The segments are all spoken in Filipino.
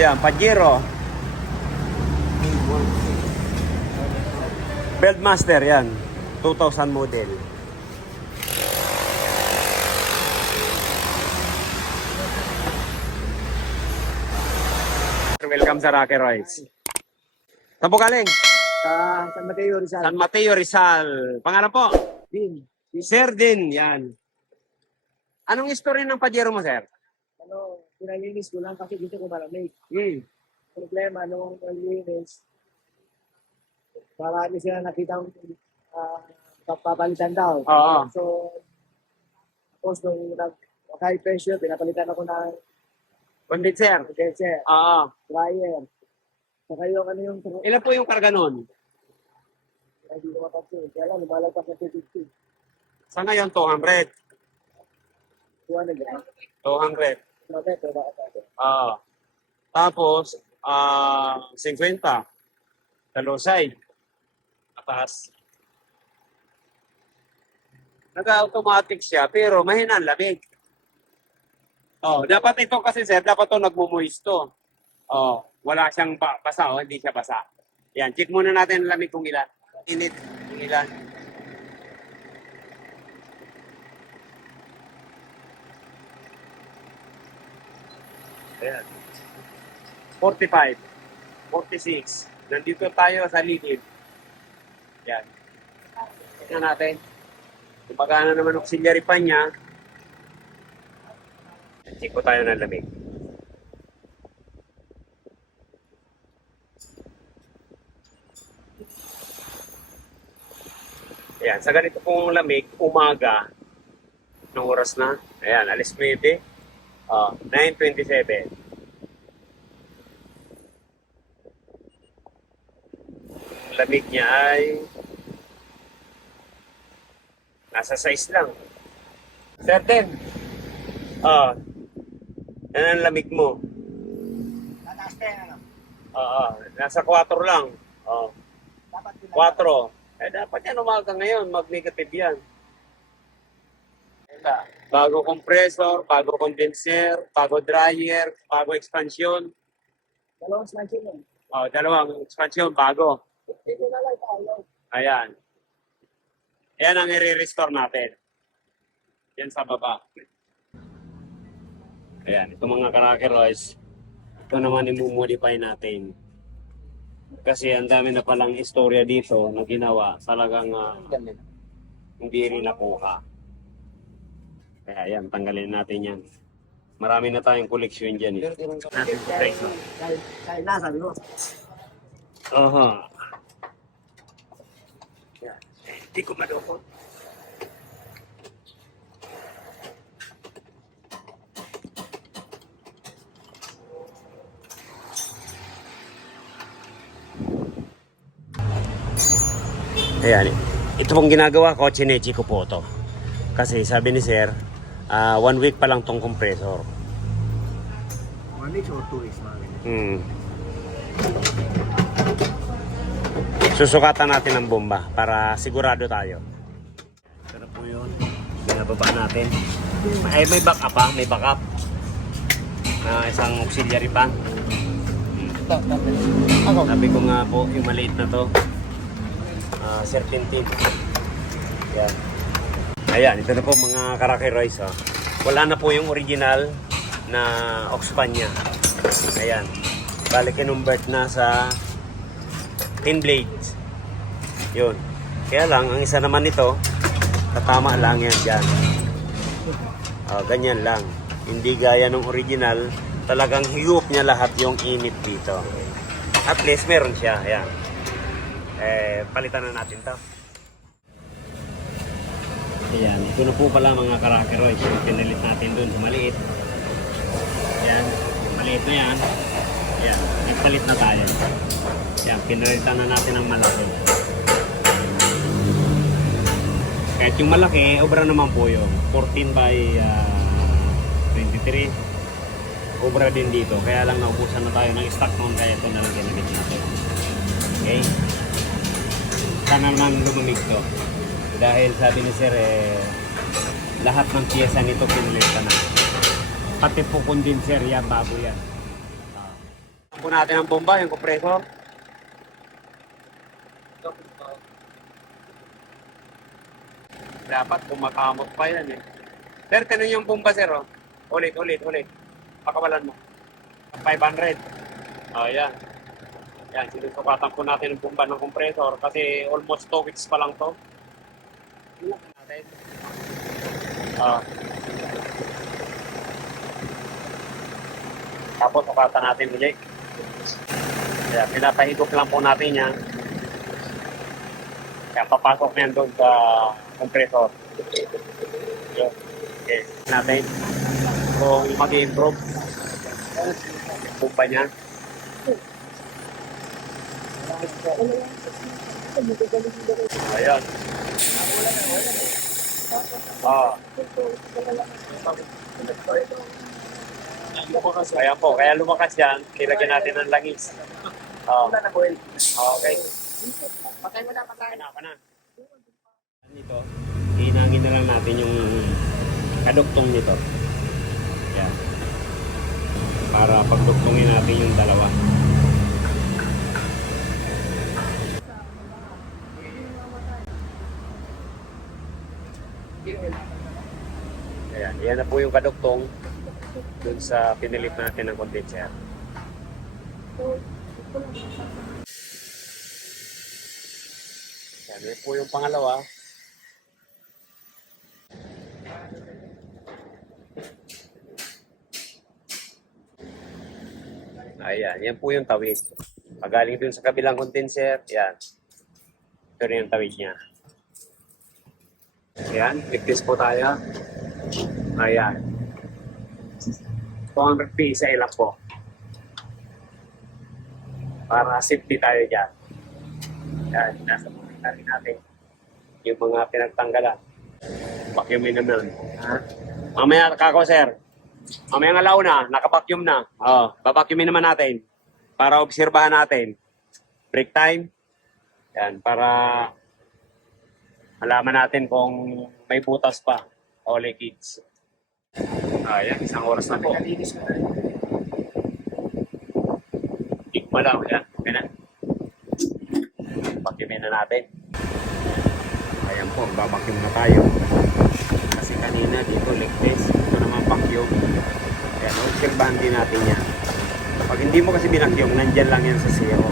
Ayan, Pajero. Buildmaster yan. 2000 model. Welcome sa Rocky Royce. Saan po galing? San Mateo, Rizal. San Mateo, Rizal. Pangalan po? Din. Sir Din, yan. Anong istorya ng Pajero mo, sir? Pinalinis ko lang kasi dito ko malamig. Problema, nung nalinis, marami sila nakita papalitan daw. Oo. So, tapos nung high pressure, pinapalitan ako ng Condenser. condenser, Oo. dryer. Saka yung Ilan po yung karga nun? hindi ko mapansin. Kaya lang, lumalagpas na 250. Sa ngayon, 200. 200 yan. 200. Pero bakit ako? Tapos, 50. Talusay. Atas. Nag-automatic siya, pero mahina ang lamig. Dapat ito kasi sir, dapat ito nagmumuisto. Wala siyang basa, hindi siya basa. Yan, check muna natin ang lamig kung ilan. Init kung ilan. Ayan. 45, 46. Nandito tayo sa lilim. Yan. Tingnan natin. Kung magkano naman auxiliary pa niya. Check po tayo ng lamig. Ayan, sa ganito pong lamig, umaga, ng oras na. Ayan, alis 9. 9:27. Lamig niya ay nasa 6 lang. Certain. Yan ang lamig mo. Tataas pa yan, ano? Nasa 4 lang. Dapat 4. Dapat yan umaga ngayon, mag-negative yan. Bago compressor, bago condenser, bago dryer, bago expansion. dalawang slansin yun. Dalawang expansion, bago. Dito na lang tayo. Ayan. Ayan ang i-restore natin. Yan sa baba. Ayan, ito mga Rocky Royce. Ito naman i-modify natin. Kasi ang dami na palang istorya dito na ginawa. Talagang hindi rin nakuha. Kaya yan, tanggalin natin yan. Marami na tayong koleksyon dyan. Natin po guys. Kahit na, sabi ko. Hindi ko malukot. Ayan. Ito pong ginagawa ko, chinechi ko po ito. Kasi sabi ni sir, 1 week pa lang tong compressor. 1 week or 2 weeks, mga ganyan. Susukatan natin ang bomba para sigurado tayo. Ito na po yun. Binababa natin. May backup pa, may backup. Isang auxiliary pan. Sabi ko nga po, yung maliit na to. Serpentine. Yan. Ayan, ito na po mga Rocky Royce. Wala na po yung original na aux pan niya. Ayan. Balik kinumbert na sa 10 blades. Yun. Kaya lang, ang isa naman nito, tatama lang yan dyan. Ganyan lang. Hindi gaya ng original, talagang higop niya lahat yung init dito. At least meron siya. Ayan. Palitan na natin to. Ayan. Ito na po pala mga Rocky Royce. Pinalit natin dun sa maliit. Ayan. Maliit na yan. Ayan. Nagpalit na tayo. Ayan. Pinalitan na natin ang malaki. Kahit yung malaki, obra naman po yun. 14 by 23. Obra din dito. Kaya lang naubusan na tayo ng stock noon. Kaya ito na lang ginamit natin. Okay? Sana naman lumamig to. Dahil sabi ni sir, lahat ng piyesa nito pinalitan na. Pati po condenser yan, bago yan. po natin ang bomba, yung compressor. Dapat kumakamot pa yan eh. Sir, tanong yung bomba, sir. Oh. Ulit. Pakawalan mo. 500. Oh, yan. Yan, sinusukatan po natin yung bomba ng compressor kasi almost 2 weeks pa lang to. Natin. Tapos sukatan natin ulit. Kaya pinapahigop lang po natin yan. Kaya papasok na yan doon sa compressor. Yun. Okay. Natin. Kung mag-improve yung bomba niya. Ayan. Kaya po, kaya lumakas yan, kilagyan natin ng langis. Okay. Patay mo na, patay. Ka na. Nito, hinangin na lang natin yung kaduktong nito. Yan. Para pagduktongin natin yung dalawa. Ayan, yan na po yung kaduktong dun sa pinilip natin ng condenser. Yan po yung pangalawa. Ayan, yan po yung tawid. Pagaling dun sa kabilang condenser, yan. Ito rin yung tawid niya. Ayan, ligtis po tayo. Ayan. 200 PSI lang po. Para safety tayo dyan. Ayan, nasa monitor natin yung mga pinagtanggalan. Vacuumin naman. Ha? Mamaya kako, sir. Mamaya ng alauna, nakapacuum na. Babacuumin naman natin para obserbahan natin. Break time. Yan, para malaman natin kung may butas pa o leakage. Ayan, isang oras na po. Higma lang, yan. Okay na. Vacuumin na natin. Ayan po, babacuum na tayo. Kasi kanina dito ligtis. Ito naman vacuum. Ayan, obserbahan din natin yan. Pag hindi mo kasi binacuum, nandyan lang yan sa zero.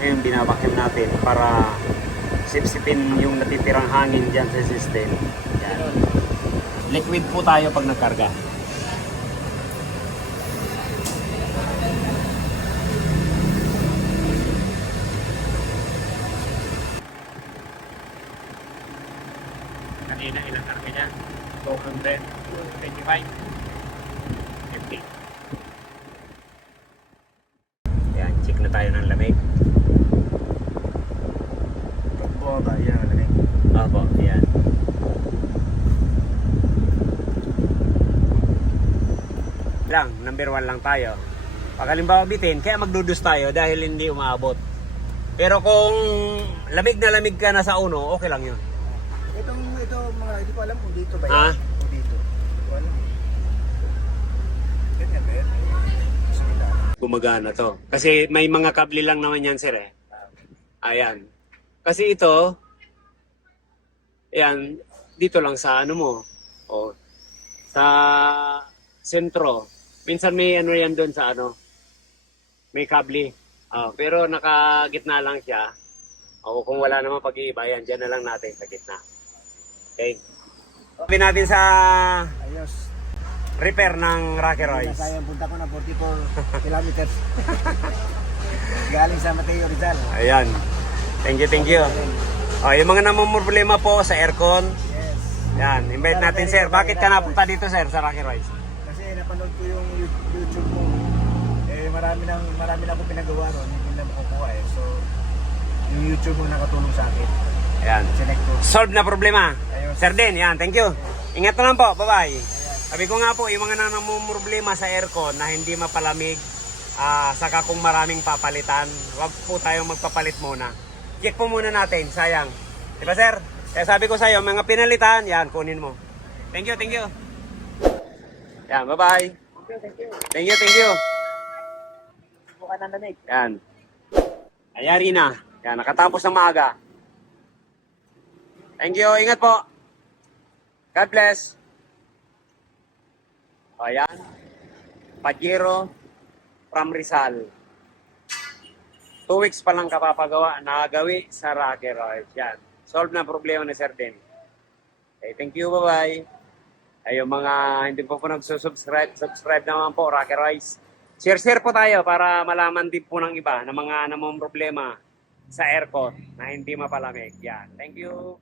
Ngayon, binabacuum natin para sipsipin yung natitirang hangin dyan sa system. Yan. Liquid po tayo pag nagkarga. Kanina ilang karga niya? 200, 25, 50. Yan, check na tayo ng lamig. Bomba, yan, lamig. Opo, yan. Lang, number 1 lang tayo. Pag halimbawa bitin, kaya magdudus tayo dahil hindi umaabot. Pero kung lamig na lamig ka na sa uno, okay lang yun. Ito mga, hindi ko alam kung dito ba yan. Ha? Kung dito. Hindi ko alam. Ganyan ba yan? Sige na. Gumagana to. Kasi may mga kable lang naman yan, sir eh. Ayan. Kasi ito, ayan, dito lang sa ano mo. O, sa sentro. Minsan may ano yan doon sa ano. May kable. Pero nakagitna lang siya. O kung wala naman pag-iiba, yan, dyan na lang natin sa gitna. Okay. Sabi natin sa Ayos. repair ng Rocky Royce. Sayang punta ko na 44 kilometers. Galing sa Mateo Rizal. Ayan. Thank you. Yung mga namumroblema po sa aircon. Yes. Yan, invite natin sir. Bakit ka napunta dito sir sa Rocky Royce? Kasi napanood ko yung YouTube mo. Marami na akong pinagawa ron, hindi na makukuha eh. So, yung YouTube mo nakatulong sa akin. Ayan. Select ko. Solve na problema. Ayos. Sir din, yan. Thank you. Ingat na lang po. Bye-bye. Sabi ko nga po, yung mga namumroblema sa aircon na hindi mapalamig, saka kung maraming papalitan, wag po tayong magpapalit muna. Check po muna natin. Sayang. Diba sir? Kaya sabi ko sa'yo, mga pinalitan, yan, kunin mo. Thank you. Yan, bye-bye. Thank you. Thank you. ka na nanig. Yan. Ayari na. Yan, nakatapos ng maaga. Thank you. Ingat po. God bless. O, yan. Pajero from Rizal. 2 weeks pa lang kapapagawa, nakagawi sa Rocky Royce. Yan. Solve na problema ni Sir Den. Okay, thank you. Bye-bye. Ay, yung mga hindi po nagsusubscribe, subscribe naman po, Rocky Royce. Share po tayo para malaman din po ng iba na mga namang problema sa aircon na hindi mapalamig. Yan. Thank you.